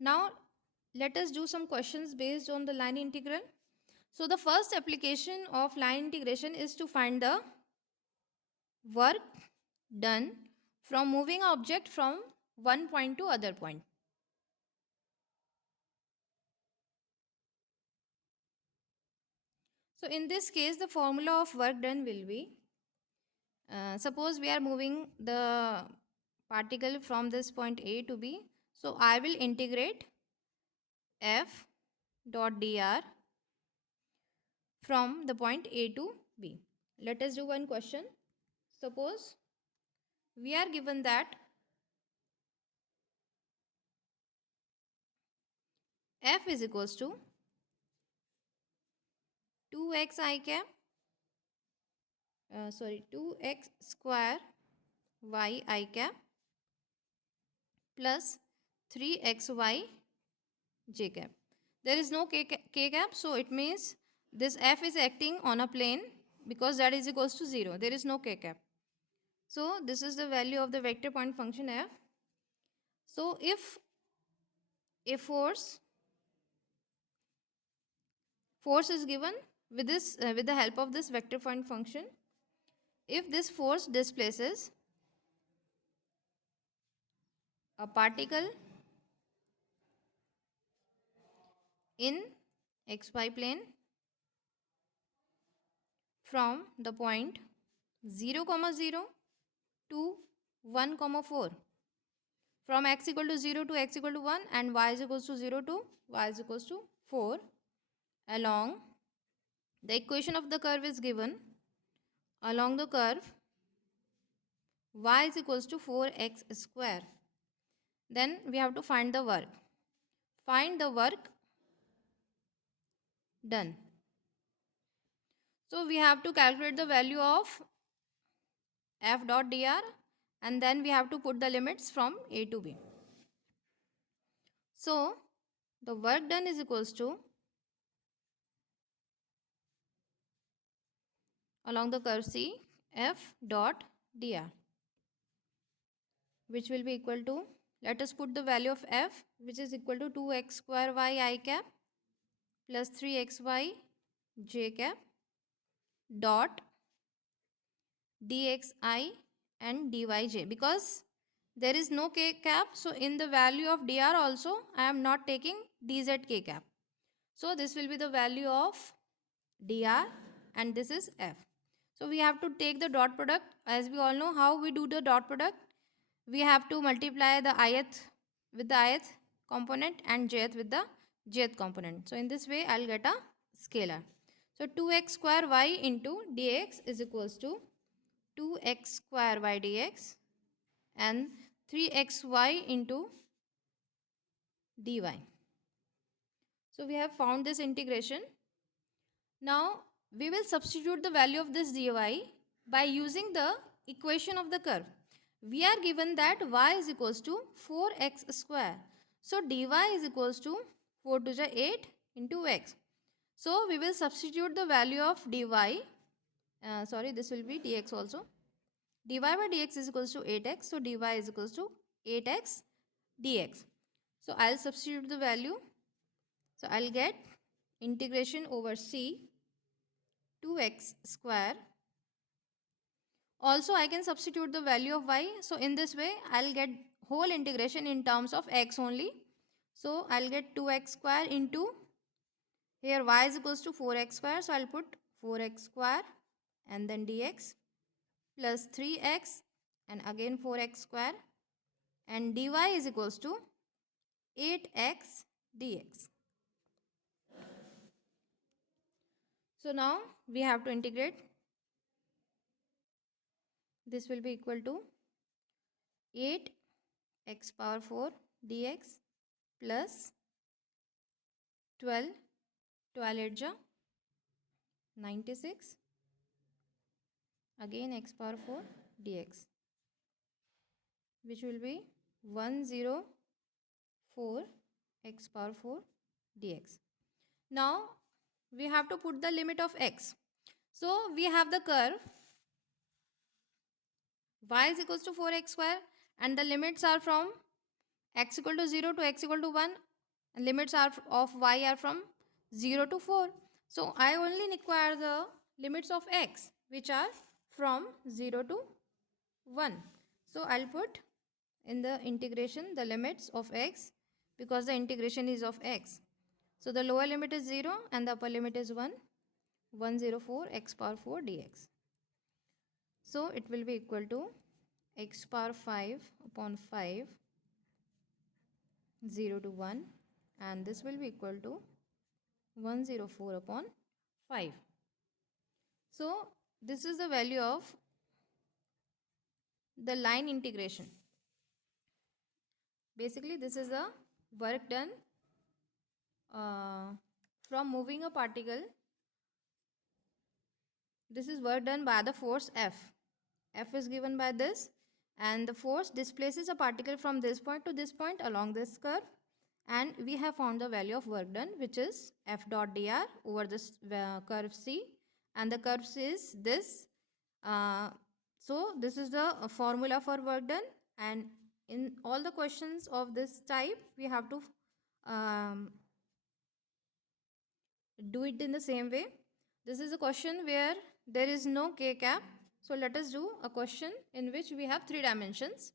Now let us do some questions based on the line integral. So the first application of line integration is to find the work done from moving object from one point to other point. So in this case, the formula of work done will be, suppose we are moving the particle from this point A to B. So I will integrate f dot dr from the point A to B. Let us do one question. Suppose we are given that f is equals to 2x I cap, 2x square y I cap plus 3xy j cap. There is no k cap, so it means this f is acting on a plane because that is equals to 0. There is no k cap. So this is the value of the vector point function f. So if a force is given with the help of this vector point function, if this force displaces a particle in xy plane from the point 0 comma 0 to 1 comma 4, from x equal to 0 to x equal to 1 and y is equals to 0 to y is equals to 4, along the equation of the curve is given. Along the curve y is equals to 4x square. Then we have to find the work. Find the work done. So we have to calculate the value of f dot dr and then we have to put the limits from a to b. So the work done is equals to, along the curve C, f dot dr, which will be equal to, let us put the value of f, which is equal to 2x square y I cap plus 3xy j cap dot dxi and dyj, because there is no k cap, so in the value of dr also I am not taking dz k cap. So this will be the value of dr and this is f. So we have to take the dot product. As we all know how we do the dot product, we have to multiply the ith with the ith component and jth with the jth component. So in this way I'll get a scalar. So 2x square y into dx is equals to 2x square y dx and 3xy into dy. So we have found this integration. Now we will substitute the value of this dy by using the equation of the curve. We are given that y is equals to 4x square. So dy is equals to 4 to the 8 into x. So we will substitute the value of dy. This will be dx also. Dy by dx is equals to 8x. So dy is equals to 8x dx. So I'll substitute the value. So I'll get integration over c 2x square. Also I can substitute the value of y. So in this way I'll get whole integration in terms of x only. So I'll get 2x square into, here y is equals to 4x square. So I'll put 4x square and then dx plus 3x and again 4x square and dy is equals to 8x dx. So now we have to integrate. This will be equal to 8x power 4 dx plus 12, 12 8 ja 96, again x power 4 dx, which will be 104 x power 4 dx. Now we have to put the limit of x. So we have the curve y is equals to 4x square and the limits are from x equal to 0 to x equal to 1, limits are of y are from 0 to 4. So I only require the limits of x which are from 0 to 1. So I'll put in the integration the limits of x because the integration is of x. So the lower limit is 0 and the upper limit is 1. 104 x power 4 dx. So it will be equal to x power 5 upon 5, 0 to 1, and this will be equal to 104 upon 5. So this is the value of the line integration. Basically this is the work done from moving a particle. This is work done by the force F. F is given by this, and the force displaces a particle from this point to this point along this curve, and we have found the value of work done, which is F dot dr over this curve C, and the curve C is this. So this is the formula for work done, and in all the questions of this type we have to do it in the same way. This is a question where there is no k cap. So let us do a question in which we have 3 dimensions.